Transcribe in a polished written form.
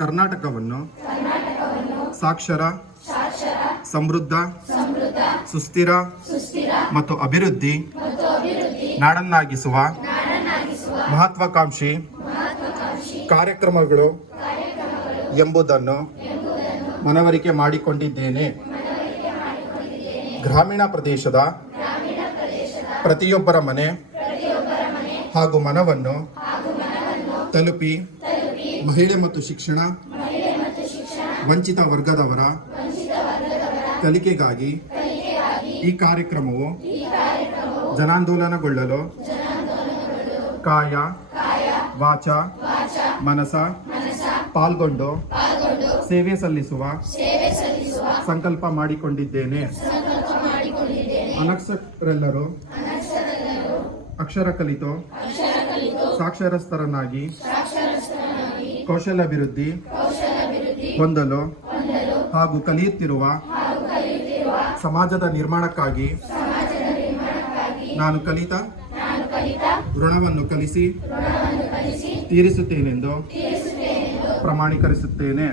ಕರ್ನಾಟಕವನ್ನು ಸಾಕ್ಷರ, ಸಮೃದ್ಧ, ಸುಸ್ಥಿರ ಮತ್ತು ಅಭಿವೃದ್ಧಿ ನಾಡನ್ನಾಗಿಸುವ ಮಹತ್ವಾಕಾಂಕ್ಷಿ ಕಾರ್ಯಕ್ರಮಗಳು ಎಂಬುದನ್ನು ಮನವರಿಕೆ ಮಾಡಿಕೊಂಡಿದ್ದೇನೆ. ಗ್ರಾಮೀಣ ಪ್ರದೇಶದ ಪ್ರತಿಯೊಬ್ಬರ ಮನೆ ಹಾಗೂ ಮನವನ್ನು ತಲುಪಿ ಮಹಿಳೆ ಮತ್ತು ಶಿಕ್ಷಣ ವಂಚಿತ ವರ್ಗದವರ ಕಲಿಕೆಗಾಗಿ ಈ ಕಾರ್ಯಕ್ರಮವು ಜನಾಂದೋಲನಗೊಳ್ಳಲು ಕಾಯ, ವಾಚ, ಮನಸ ಪಾಲ್ಗೊಂಡು ಸೇವೆ ಸಲ್ಲಿಸುವ ಸಂಕಲ್ಪ ಮಾಡಿಕೊಂಡಿದ್ದೇನೆ. ಅನಕ್ಷರರೆಲ್ಲರೂ ಅಕ್ಷರ ಕಲಿತು ಸಾಕ್ಷರಸ್ಥರನ್ನಾಗಿ ಕೌಶಲ್ಯಾಭಿವೃದ್ಧಿ ಹೊಂದಲು ಹಾಗೂ ಕಲಿಯುತ್ತಿರುವ ಸಮಾಜದ ನಿರ್ಮಾಣಕ್ಕಾಗಿ ನಾನು ಕಲಿತ ಋಣವನ್ನು ಕಲಿಸಿ ತೀರಿಸುತ್ತೇನೆಂದು ಪ್ರಮಾಣೀಕರಿಸುತ್ತೇನೆ.